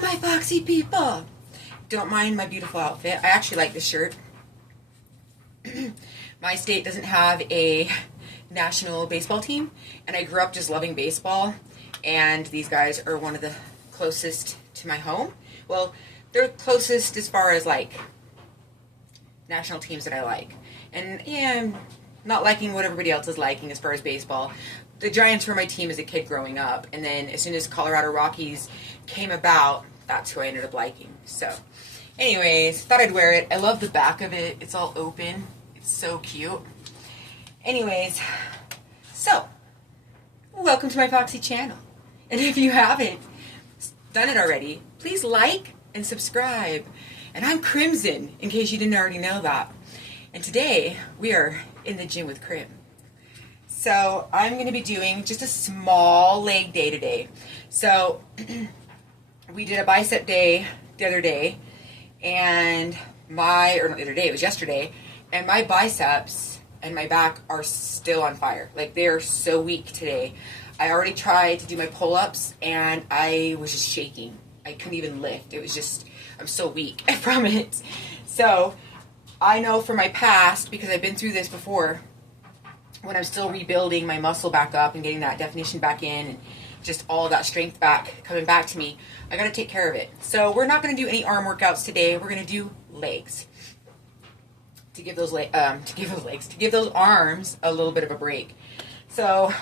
Hello, my foxy people. Don't mind my beautiful outfit. I actually like this shirt. My state doesn't have a national baseball team, and I grew up just loving baseball, and these guys are one of the closest to my home. Well, they're closest as far as like national teams that I like. And yeah, I'm not liking what everybody else is liking as far as baseball. The Giants were my team as a kid growing up, and then as soon as Colorado Rockies came about, that's who I ended up liking. So anyways, thought I'd wear it. I love the back of it. It's all open. It's so cute. Anyways, so welcome to my Foxy channel. And if you haven't done it already, please like and subscribe. And I'm Crimson, in case you didn't already know that. And today we are in the gym with Crim. So I'm going to be doing just a small leg day today. So we did a bicep day the other day, and not the other day, it was yesterday, and my biceps and my back are still on fire. Like, they are so weak today. I already tried to do my pull-ups, and I was just shaking. I couldn't even lift. It was just, I'm so weak from it. So I know from my past, because I've been through this before, when I'm still rebuilding my muscle back up and getting that definition back in and just all of that strength back, coming back to me, I got to take care of it. So we're not going to do any arm workouts today. We're going to do legs to give those arms a little bit of a break. So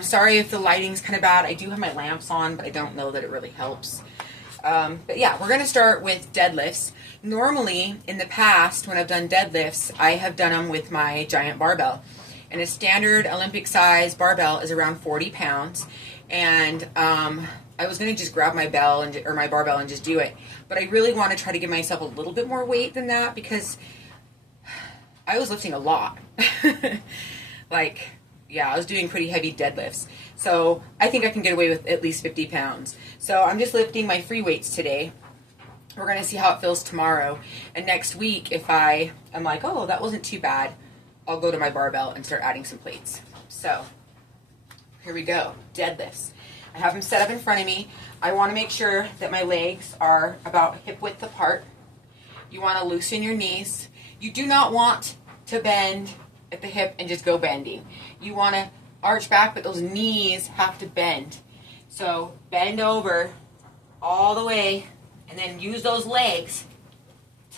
sorry if the lighting's kind of bad. I do have my lamps on, but I don't know that it really helps. But yeah, we're going to start with deadlifts. Normally, in the past, when I've done deadlifts, I have done them with my giant barbell. And a standard Olympic size barbell is around 40 pounds. And I was going to just grab my my barbell and just do it. But I really want to try to give myself a little bit more weight than that, because I was lifting a lot. Like, yeah, I was doing pretty heavy deadlifts. So I think I can get away with at least 50 pounds. So I'm just lifting my free weights today. We're going to see how it feels tomorrow. And next week, if I'm like, oh, that wasn't too bad, I'll go to my barbell and start adding some plates. So here we go, deadlifts. I have them set up in front of me. I want to make sure that my legs are about hip width apart. You want to loosen your knees. You do not want to bend at the hip and just go bending. You want to arch back, but those knees have to bend. So bend over all the way and then use those legs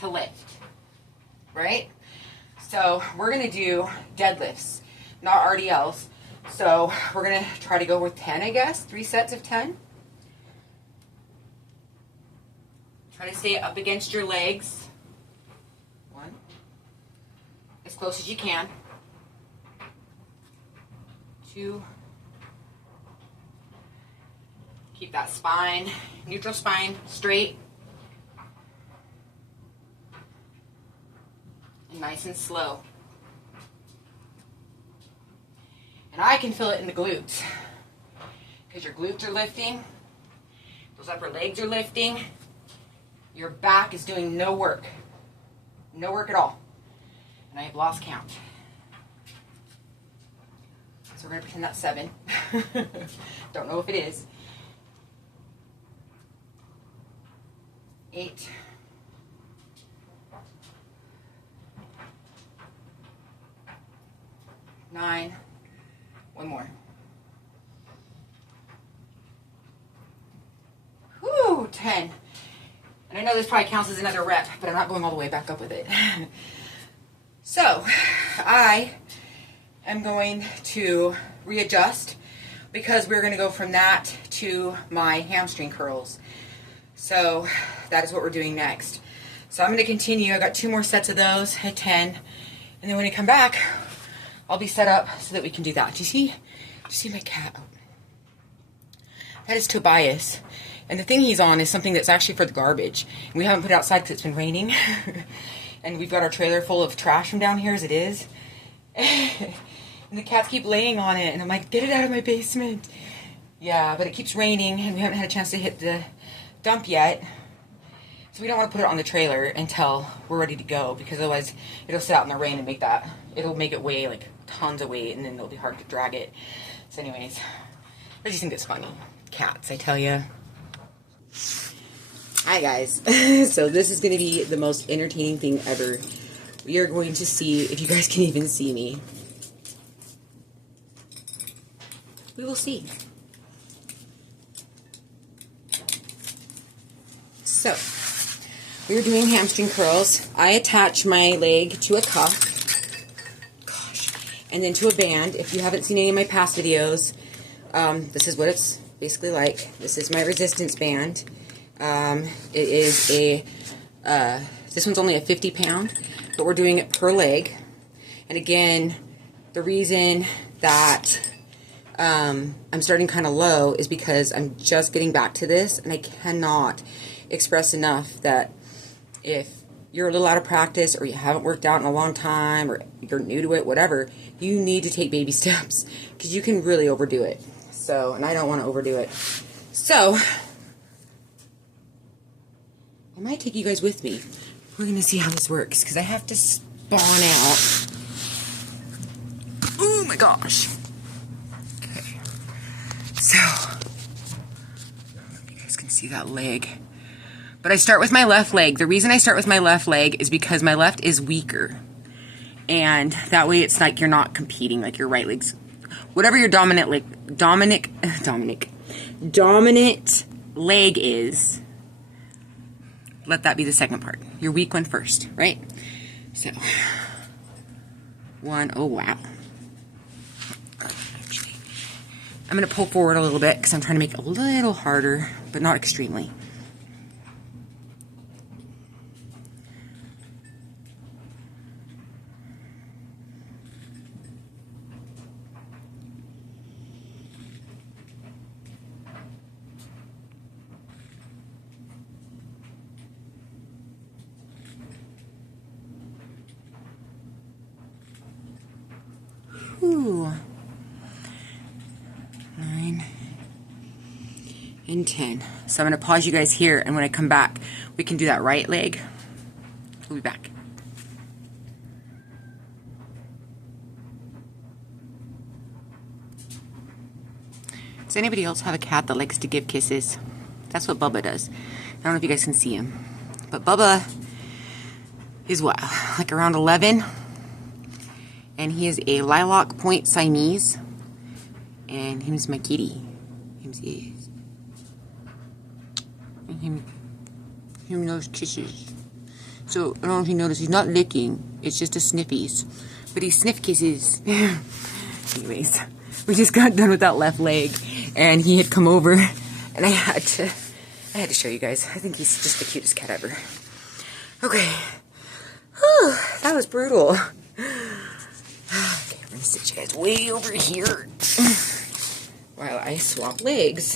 to lift, right? So we're going to do deadlifts, not RDLs. So we're going to try to go with 10, I guess, 3 sets of 10. Try to stay up against your legs. 1, as close as you can. 2, keep that spine, neutral spine, straight. And nice and slow. And I can feel it in the glutes, because your glutes are lifting, those upper legs are lifting, your back is doing no work at all. And I have lost count. So we're going to pretend that's 7. Don't know if it is. 8. 9. 1 more. Whew, 10. And I know this probably counts as another rep, but I'm not going all the way back up with it. So, I am going to readjust, because we're going to go from that to my hamstring curls. So, that is what we're doing next. So, I'm going to continue. I got 2 more sets of those at 10. And then when I come back, I'll be set up so that we can do that. Do you see my cat? That is Tobias. And the thing he's on is something that's actually for the garbage. And we haven't put it outside because it's been raining. And we've got our trailer full of trash from down here as it is. And the cats keep laying on it. And I'm like, get it out of my basement. Yeah, but it keeps raining and we haven't had a chance to hit the dump yet. So we don't want to put it on the trailer until we're ready to go, because otherwise it'll sit out in the rain and it'll make it weigh like tons of weight, and then it'll be hard to drag it. So anyways, I just think it's funny. Cats, I tell you. Hi guys. So this is going to be the most entertaining thing ever. We are going to see if you guys can even see me. We will see. So, we are doing hamstring curls. I attach my leg to a cuff. Gosh. And then to a band. If you haven't seen any of my past videos, this is what it's basically like. This is my resistance band. It is a, this one's only a 50 pound, but we're doing it per leg. And again, the reason that I'm starting kind of low is because I'm just getting back to this, and I cannot express enough that if you're a little out of practice, or you haven't worked out in a long time, or you're new to it, whatever, you need to take baby steps, because you can really overdo it. So, and I don't want to overdo it. So, I might take you guys with me. We're going to see how this works, because I have to spawn out. Oh my gosh. Okay. So, you guys can see that leg. But I start with my left leg. The reason I start with my left leg is because my left is weaker. And that way it's like you're not competing, like your right leg's, whatever your dominant leg is, let that be the second part. Your weak one first, right? So, one, oh wow. Actually, I'm going to pull forward a little bit because I'm trying to make it a little harder, but not extremely. Ooh. 9 and 10. So I'm going to pause you guys here, and when I come back, we can do that right leg. We'll be back. Does anybody else have a cat that likes to give kisses? That's what Bubba does. I don't know if you guys can see him, but Bubba is what, like around 11? And he is a lilac point Siamese. And him's my kitty. Him's is. And him knows kisses. So, I don't know if you notice, he's not licking. It's just a sniffies. But he sniff kisses. Anyways, we just got done with that left leg. And he had come over. And I had to show you guys. I think he's just the cutest cat ever. Okay. Whew, that was brutal. Okay, I'm going to sit you guys way over here while I swap legs.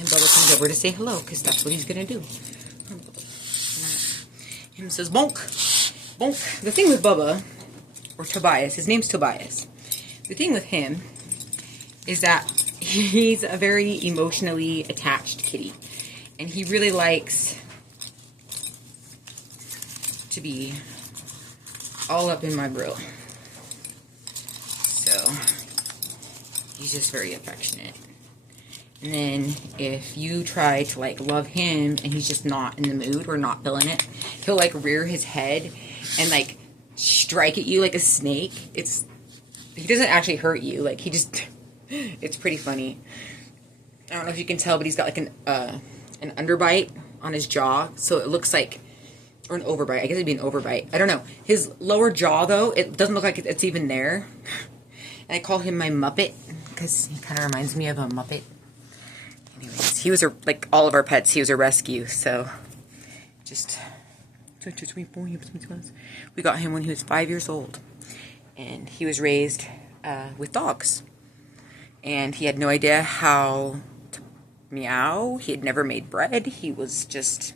And Bubba comes over to say hello, because that's what he's going to do. Him says, bonk, bonk. The thing with Bubba, or Tobias, his name's Tobias. The thing with him is that he's a very emotionally attached kitty. And he really likes to be all up in my grill. So, he's just very affectionate. And then, if you try to, like, love him and he's just not in the mood or not feeling it, he'll, like, rear his head and, like, strike at you like a snake. He doesn't actually hurt you. Like, he just, it's pretty funny. I don't know if you can tell, but he's got, like, an underbite on his jaw. So, it looks like, or an overbite. I guess it'd be an overbite. I don't know. His lower jaw, though, it doesn't look like it's even there. And I call him my Muppet, because he kind of reminds me of a Muppet. Anyways, he was like all of our pets, he was a rescue, so just we got him when he was 5 years old. And he was raised with dogs. And he had no idea how to meow. He had never made bread. He was just,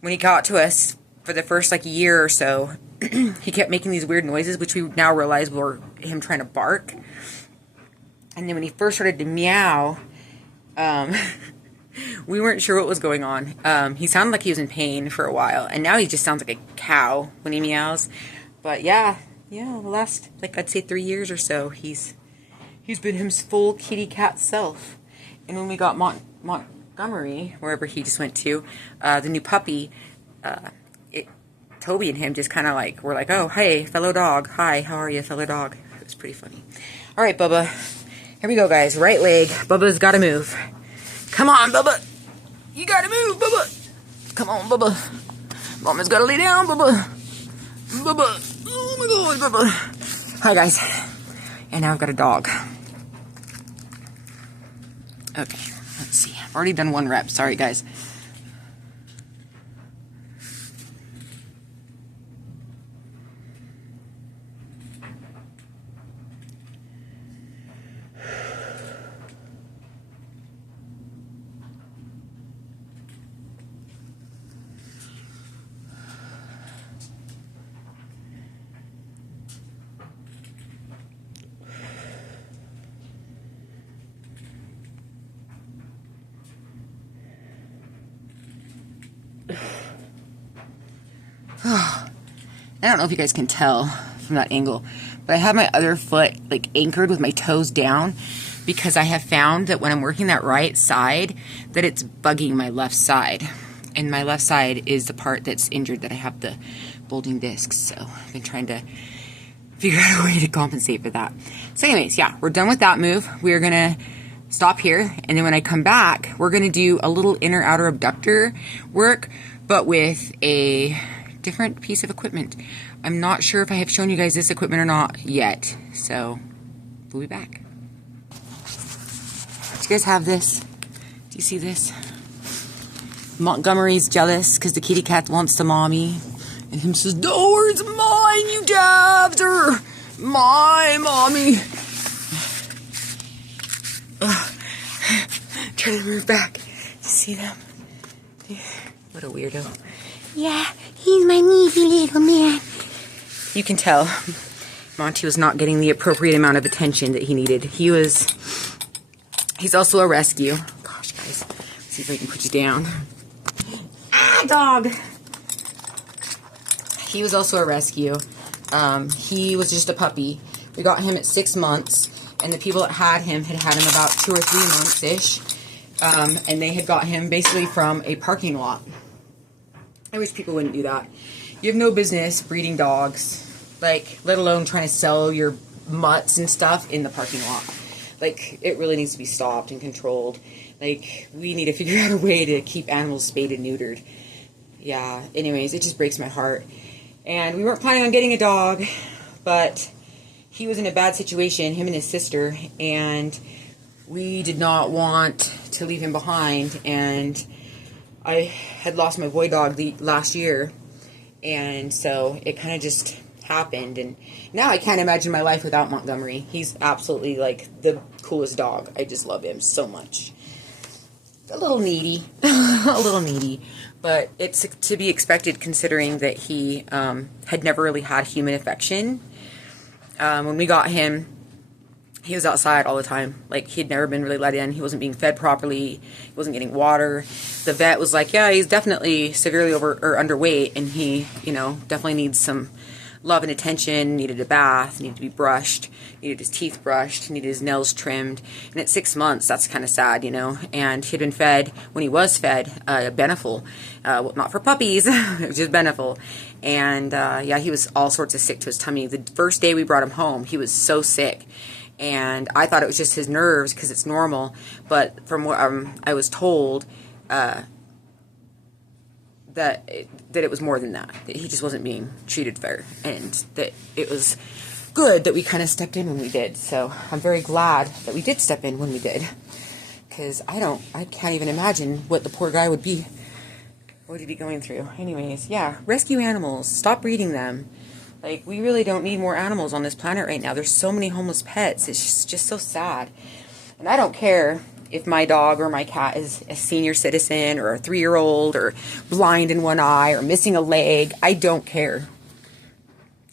when he got to us, for the first like year or so, he kept making these weird noises, which we now realize were him trying to bark. And then when he first started to meow, we weren't sure what was going on. He sounded like he was in pain for a while, and now he just sounds like a cow when he meows. But yeah, the last, like, I'd say 3 years or so, he's been his full kitty cat self. And when we got Montgomery, wherever he just went to, the new puppy, Toby and him just kind of like, were like, oh, hey, fellow dog. Hi, how are you, fellow dog? It was pretty funny. All right, Bubba. Here we go, guys. Right leg. Bubba's got to move. Come on, Bubba. You got to move, Bubba. Come on, Bubba. Mama's got to lay down, Bubba. Bubba. Oh, my God, Bubba. Hi, guys. And now I've got a dog. Okay, let's see. I've already done 1 rep. Sorry, guys. I don't know if you guys can tell from that angle, but I have my other foot like anchored with my toes down because I have found that when I'm working that right side that it's bugging my left side, and my left side is the part that's injured, that I have the bulging discs. So I've been trying to figure out a way to compensate for that. So anyways, yeah, we're done with that move. We're gonna stop here, and then when I come back, we're gonna do a little inner outer abductor work, but with a different piece of equipment. I'm not sure if I have shown you guys this equipment or not yet, so we'll be back. Do you guys have this? Do you see this? Montgomery's jealous because the kitty cat wants the mommy, and him says, "No, it's mine, you dabbed her, my mommy." Trying to move back. You see them? What a weirdo. Yeah, he's my needy little man. You can tell Monty was not getting the appropriate amount of attention that he needed. He's also a rescue. Gosh, guys, let's see if I can put you down. Ah, dog. He was also a rescue. He was just a puppy. We got him at 6 months, and the people that had him had him about 2 or 3 months-ish. And they had got him basically from a parking lot. I wish people wouldn't do that. You have no business breeding dogs, like, let alone trying to sell your mutts and stuff in the parking lot. Like, it really needs to be stopped and controlled. Like, we need to figure out a way to keep animals spayed and neutered. Yeah, anyways, it just breaks my heart. And we weren't planning on getting a dog, but he was in a bad situation, him and his sister, and we did not want to leave him behind. And I had lost my boy dog last year, and so it kind of just happened, and now I can't imagine my life without Montgomery. He's absolutely like the coolest dog. I just love him so much. A little needy, a little needy, but it's to be expected considering that he had never really had human affection. When we got him, he was outside all the time. Like, he'd never been really let in. He wasn't being fed properly. He wasn't getting water. The vet was like, yeah, he's definitely severely underweight, and he, definitely needs some love and attention, needed a bath, needed to be brushed, needed his teeth brushed, needed his nails trimmed. And at 6 months, that's kind of sad, And he'd been fed, when he was fed, Beneful. Well, not for puppies, it was just Beneful. And, yeah, he was all sorts of sick to his tummy. The first day we brought him home, he was so sick. And I thought it was just his nerves because it's normal. But from what I was told, that it was more than that. That he just wasn't being treated fair. And that it was good that we kind of stepped in when we did. So I'm very glad that we did step in when we did. Because I can't even imagine what the poor guy would be. What would he be going through? Anyways, yeah. Rescue animals. Stop breeding them. Like, we really don't need more animals on this planet right now. There's so many homeless pets. It's just so sad. And I don't care if my dog or my cat is a senior citizen or a 3-year-old or blind in one eye or missing a leg. I don't care.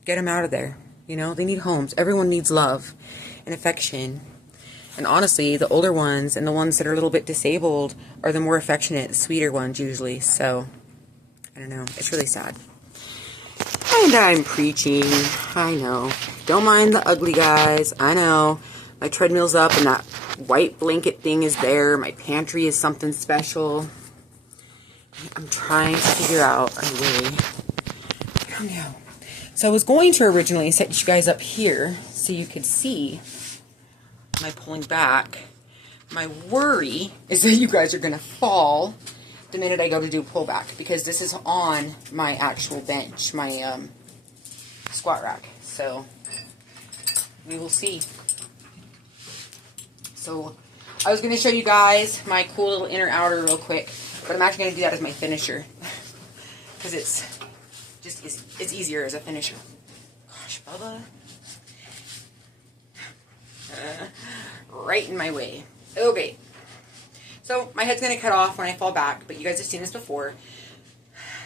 Get them out of there. They need homes. Everyone needs love and affection. And honestly, the older ones and the ones that are a little bit disabled are the more affectionate, sweeter ones usually. So, I don't know. It's really sad. And I'm preaching. I know. Don't mind the ugly guys. I know. My treadmill's up and that white blanket thing is there. My pantry is something special. I'm trying to figure out a way. I don't know. So I was going to originally set you guys up here so you could see my pulling back. My worry is that you guys are going to fall the minute I go to do pullback, because this is on my actual bench, my squat rack. So we will see. So I was going to show you guys my cool little inner outer real quick, but I'm actually going to do that as my finisher because it's easier as a finisher. Gosh, Bubba. Right in my way. Okay. So my head's going to cut off when I fall back, but you guys have seen this before.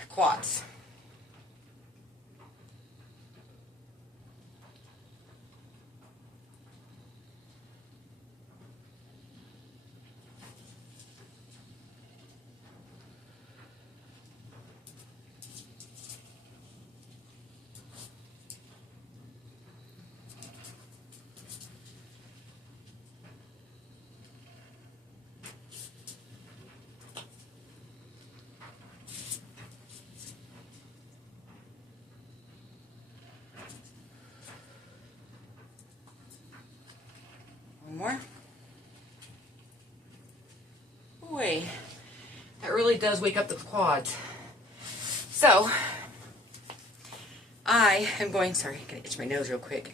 Quads. More. Boy, that really does wake up the quads. So, I am going, sorry, I'm going to itch my nose real quick.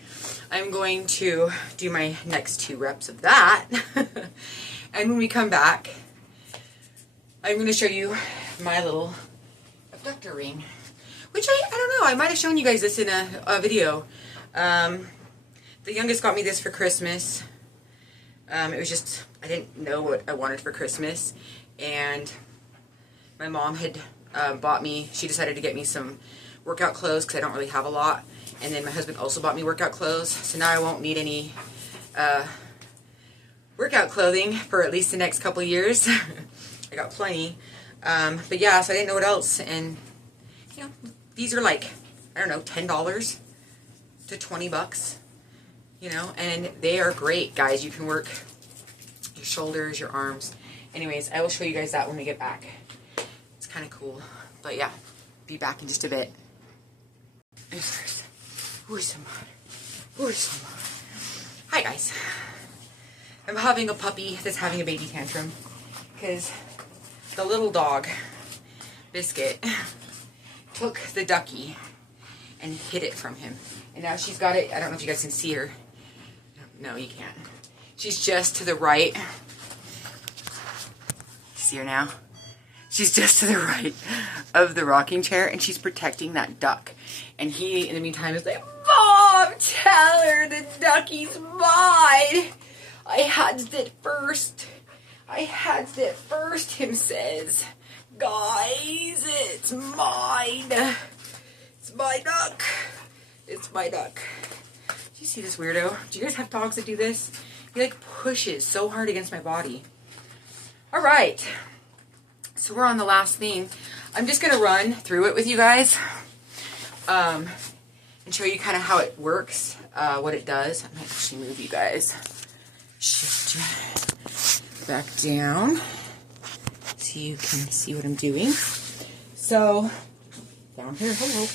I'm going to do my next 2 reps of that. And when we come back, I'm going to show you my little abductor ring. Which I don't know, I might have shown you guys this in a video. The youngest got me this for Christmas. It was just, I didn't know what I wanted for Christmas, and my mom had bought me, she decided to get me some workout clothes because I don't really have a lot, and then my husband also bought me workout clothes, so now I won't need any workout clothing for at least the next couple of years. I got plenty, but yeah, so I didn't know what else, and you know, these are like, I don't know, $10 to $20. You know, and they are great, guys. You can work your shoulders, your arms. Anyways, I will show you guys that when we get back. It's kind of cool. But yeah, be back in just a bit. Hi, guys. I'm having a puppy that's having a baby tantrum because the little dog, Biscuit, took the ducky and hid it from him. And now she's got it. I don't know if you guys can see her. No, you can't. She's just to the right. See her now? She's just to the right of the rocking chair, and she's protecting that duck. And he, in the meantime, is like, Mom, tell her the ducky's mine. I had it first. I had it first, him says. Guys, it's mine. It's my duck. It's my duck. Do you see this weirdo? Do you guys have dogs that do this? He like pushes so hard against my body. All right. So we're on the last thing. I'm just going to run through it with you guys and show you kind of how it works, what it does. I might actually move you guys. Shift you back down so you can see what I'm doing. So down here, hello.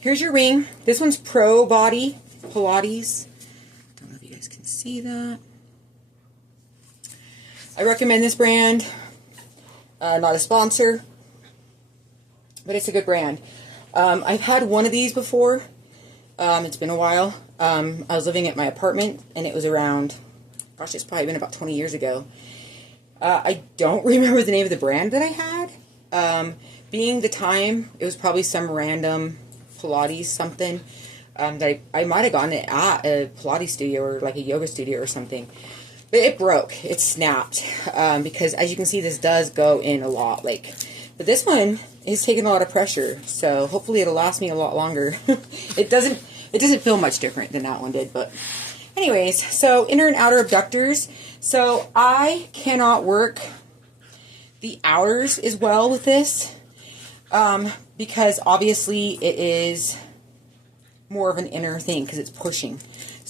Here's your ring. This one's Pro Body Pilates. Don't know if you guys can see that. I recommend this brand. Not a sponsor, but it's a good brand. I've had one of these before. It's been a while. I was living at my apartment, and it was around, gosh, it's probably been about 20 years ago. I don't remember the name of the brand that I had. Being the time, it was probably some random Pilates something that I might have gotten it at a Pilates studio or like a yoga studio or something. But it broke. It snapped. Because as you can see, this does go in a lot. But this one is taking a lot of pressure. So hopefully it'll last me a lot longer. It doesn't feel much different than that one did. But anyways, so inner and outer abductors. So I cannot work the outers as well with this. Because obviously it is more of an inner thing because it's pushing.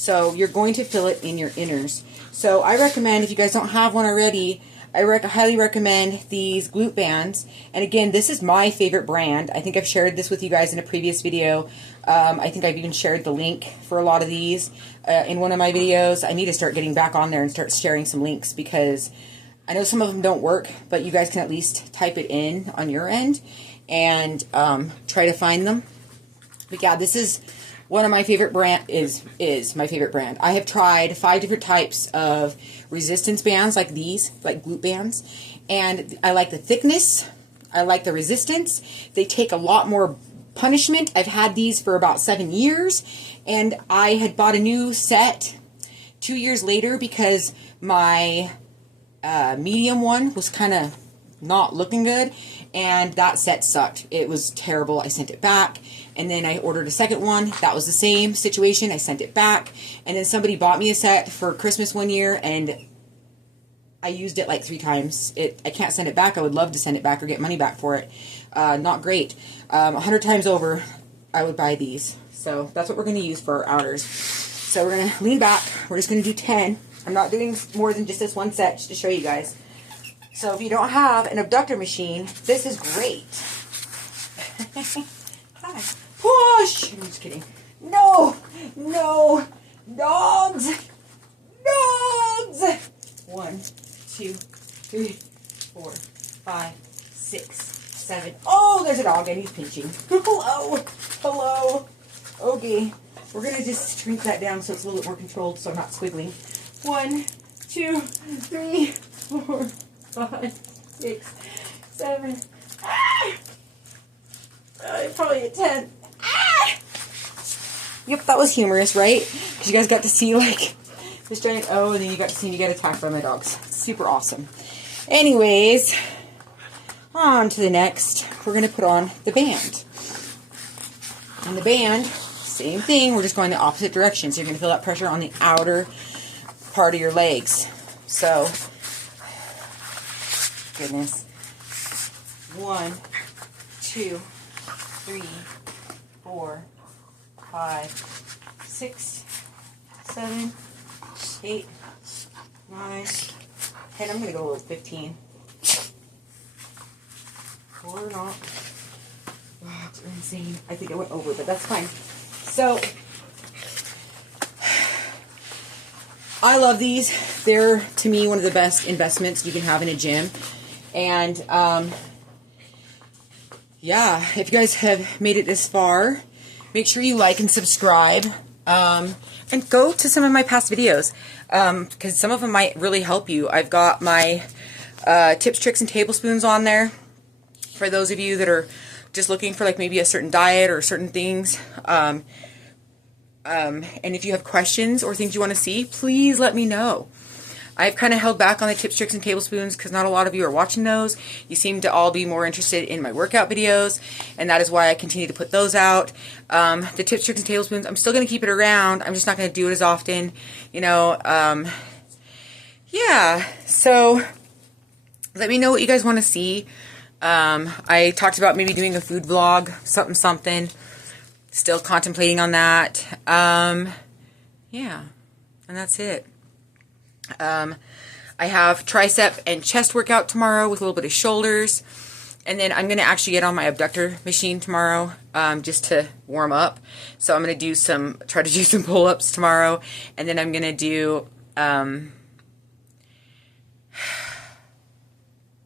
So you're going to feel it in your inners. So I recommend, if you guys don't have one already, I highly recommend these glute bands. And again, this is my favorite brand. I think I've shared this with you guys in a previous video. I think I've even shared the link for a lot of these in one of my videos. I need to start getting back on there and start sharing some links, because I know some of them don't work, but you guys can at least type it in on your end and try to find them. But yeah, this is one of my favorite brand, is my favorite brand. I have tried 5 different types of resistance bands like these, like glute bands. And I like the thickness. I like the resistance. They take a lot more punishment. I've had these for about 7 years. And I had bought a new set 2 years later because my medium one was kind of not looking good. And that set sucked. It was terrible. I sent it back. And then I ordered a second one. That was the same situation. I sent it back. And then somebody bought me a set for Christmas one year, and I used it like 3 times. I can't send it back. I would love to send it back or get money back for it. Not great. 100 times over, I would buy these. So that's what we're going to use for our outers. So we're going to lean back. We're just going to do 10. I'm not doing more than just this one set, just to show you guys. So if you don't have an abductor machine, this is great. Hi. Push! I'm just kidding. No! No! Dogs! Dogs! 1, 2, 3, 4, 5, 6, 7. Oh, there's a dog and he's pinching. Hello! Hello! Okay. We're going to just shrink that down so it's a little bit more controlled so I'm not squiggling. 1, 2, 3, 4, 5, 6, 7. Ah! Probably a 10. Ah! Yep, that was humorous, right? Because you guys got to see, like, this giant O, and then you got to see me get attacked by my dogs. Super awesome. Anyways, on to the next. We're going to put on the band. And the band, same thing. We're just going the opposite direction. So you're going to feel that pressure on the outer part of your legs. So, goodness. 1, 2, 3, 4, 5, 6, 7, 8, 9, 10. I'm going to go with 15. Or not. Oh, it's insane. I think I went over, but that's fine. So, I love these. They're, to me, one of the best investments you can have in a gym. And, yeah, if you guys have made it this far, make sure you like and subscribe. And go to some of my past videos, because some of them might really help you. I've got my tips, tricks, and tablespoons on there for those of you that are just looking for like maybe a certain diet or certain things. And if you have questions or things you want to see, please let me know. I've kind of held back on the tips, tricks, and tablespoons because not a lot of you are watching those. You seem to all be more interested in my workout videos, and that is why I continue to put those out. The tips, tricks, and tablespoons, I'm still going to keep it around. I'm just not going to do it as often, you know. Yeah, so let me know what you guys want to see. I talked about maybe doing a food vlog, something. Still contemplating on that. Yeah, and that's it. I have tricep and chest workout tomorrow with a little bit of shoulders. And then I'm going to actually get on my abductor machine tomorrow, just to warm up. So I'm going to try to do some pull-ups tomorrow. And then I'm going to do,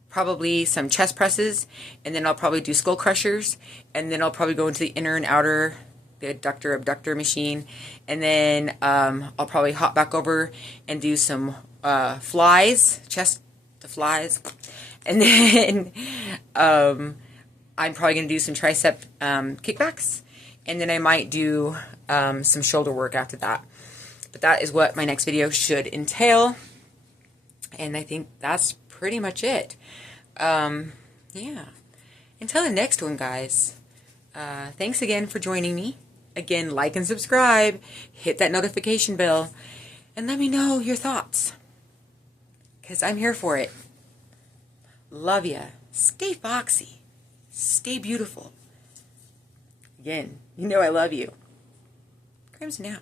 probably some chest presses. And then I'll probably do skull crushers. And then I'll probably go into the inner and outer, the abductor machine. And then I'll probably hop back over and do some flies, the flies. And then I'm probably going to do some tricep kickbacks. And then I might do some shoulder work after that. But that is what my next video should entail. And I think that's pretty much it. Yeah. Until the next one, guys. Thanks again for joining me. Again, like and subscribe. Hit that notification bell. And let me know your thoughts. Because I'm here for it. Love ya. Stay foxy. Stay beautiful. Again, you know I love you. Crim's out.